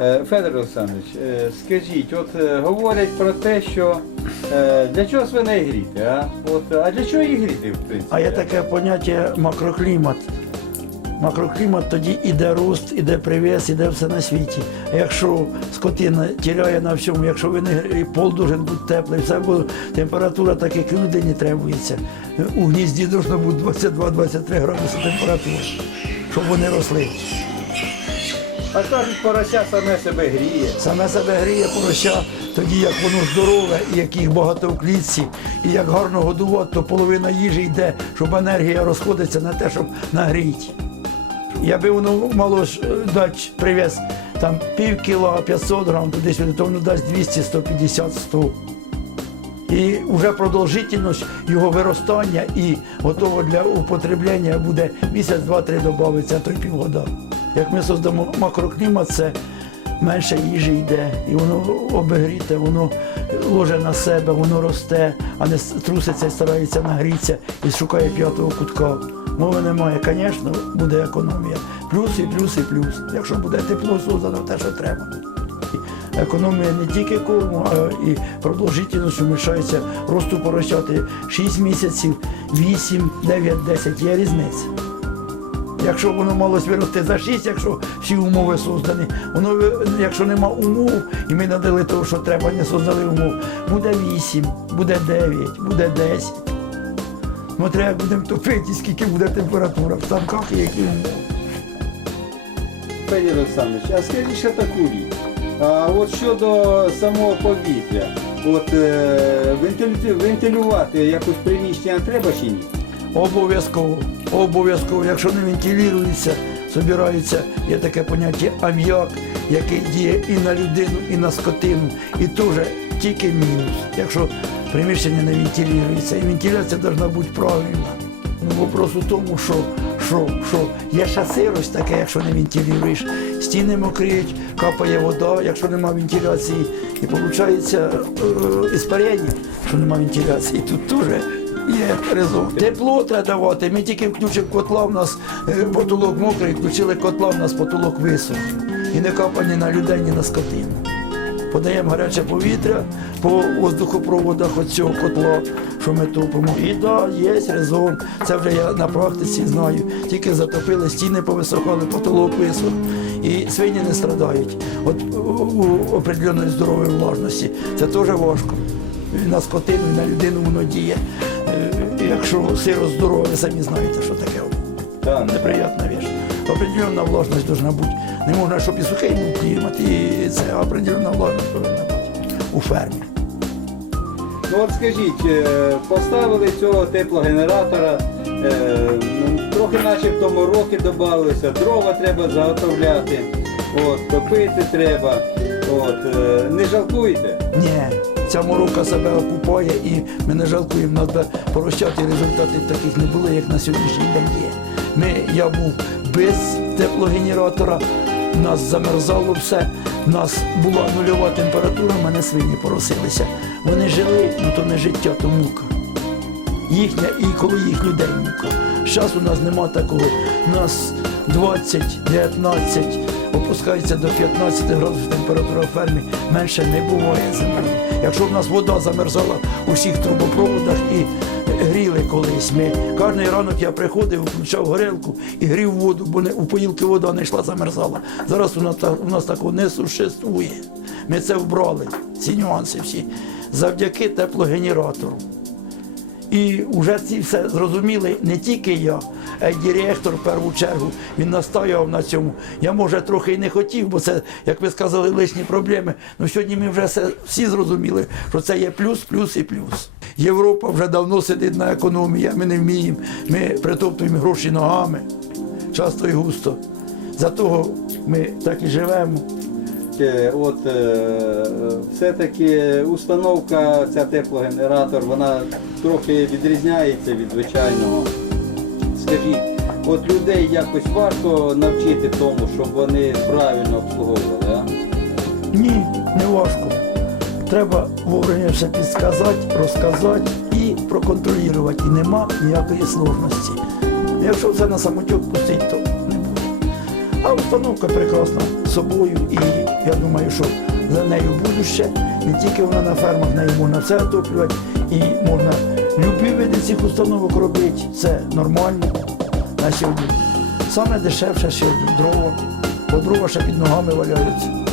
Е, Федор Олександрович, е, скажіть, от е, говорять про те, що для чого свиней гріти, а? От, а для чого їх гріти, в принципі? А є таке поняття макроклімат. Макроклімат тоді іде рост, іде привіз, іде все на світі. А якщо скотина тіряє на всьому, якщо ви не і пол бути теплий, все буде температура так, як і людині требується. У гнізді должно бути 22-23 градуси температури, щоб вони росли. А кажуть, порося саме себе гріє. Саме себе гріє порося, тоді як воно здорове, і як їх багато в клітці, і як гарно годувати, то половина їжі йде, щоб енергія розходиться на те, щоб нагріти. Якби воно мало ж е, дати привіз там пів кіла, 500 грам, туди сюди, то воно дасть 200, 150, 100. І вже продовжительність його виростання і готово для употреблення буде місяць, два-три додається, а то й півгода. Як ми создамо макроклімат, це менше їжі йде, і воно обігріте, воно ложе на себе, воно росте, а не труситься і старається нагрітися і шукає п'ятого кутка. Мови немає, звісно, буде економія. Плюс і плюс і плюс. Якщо буде тепло, создано те, що треба. Економія не тільки корму, а і продовжительність вмішається росту поросяти 6 місяців, 8, 9, 10 є різниця. Якщо воно малось вирости за 6, якщо всі умови создані, воно якщо нема умов, і ми надали того, що треба, не создали умов, буде 8, буде 9, буде 10. Смотря як будемо топити, скільки буде температура в станках і які. Федір Олександрович, а скажіть ще таку річ. А от щодо самого повітря, от е, вентилю- вентилювати якось приміщення треба чи ні? Обов'язково, обов'язково, якщо не вентилюється, збирається, є таке поняття ам'як, який діє і на людину, і на скотину, і теж тільки мінус, якщо приміщення не вентилюється. І вентиляція повинна бути правильна. Ну, вопрос у тому, що, що, що є ще сирость таке, якщо не вентилюєш. Стіни мокріють, капає вода, якщо немає вентиляції. І виходить е, іспарення, що немає вентиляції. Тут теж є резон. Тепло треба давати. Ми тільки включимо котла, у нас потолок мокрий, включили котла, у нас потолок висох. І не капає ні на людей, ні на скотину. Подаємо гаряче повітря по воздухопроводах от цього котла, що ми топимо. І так, да, є резон. Це вже я на практиці знаю. Тільки затопили, стіни повисохали, потолок висох. І свині не страдають от у, определеної здорової влажності. Це теж важко. На скотину, на людину воно діє. Е, Якщо сиро здорове, самі знаєте, що таке Так. неприятна вещь. Определенна влажність должна бути. Не можна, щоб і сухий був клімат, і це а определенна повинна бути у фермі. Ну от скажіть, е, поставили цього теплогенератора, е, ну, трохи начебто мороки додалися, дрова треба заготовляти, от, топити треба. От, е, не жалкуєте? Ні, ця морока себе окупає і ми не жалкуємо, треба порощати результатів таких не було, як на сьогоднішній день є. Ми, я був без теплогенератора, нас замерзало все, у нас була нульова температура, мене свині поросилися. Вони жили, ну то не життя, то мука. Їхня і коли їх людей мука. Зараз у нас нема такого. Нас 20, 19, опускається до 15 градусів температура фермі, менше не буває землі. Якщо в нас вода замерзала у всіх трубопроводах і гріли колись. Ми Кожний ранок я приходив, включав горілку і грів воду, бо не, у поїлки вода не йшла, замерзала. Зараз у нас, у нас такого не существує. Ми це вбрали, ці нюанси всі, завдяки теплогенератору. І вже ці все зрозуміли не тільки я, директор в першу чергу. Він настояв на цьому. Я, може, трохи і не хотів, бо це, як ви сказали, лишні проблеми. Ну сьогодні ми вже всі зрозуміли, що це є плюс, плюс і плюс. Європа вже давно сидить на економії, ми не вміємо. Ми притоптуємо гроші ногами, часто і густо. За того ми так і живемо. Е, От е, все-таки установка, ця теплогенератор, вона трохи відрізняється від звичайного. Скажіть, от людей якось варто навчити тому, щоб вони правильно обслуговували, а? Ні, не важко. Треба вовремя все підсказати, розказати і проконтролювати. І нема ніякої сложності. Якщо це на самотюк пустить, то не буде. А установка прекрасна собою, і я думаю, що за нею будуще. Не тільки вона на фермах, нею можна все отоплювати, і можна любі від цих установок робити. Це нормально на сьогодні. Саме дешевше ще дрова, бо дрова ще під ногами валяються.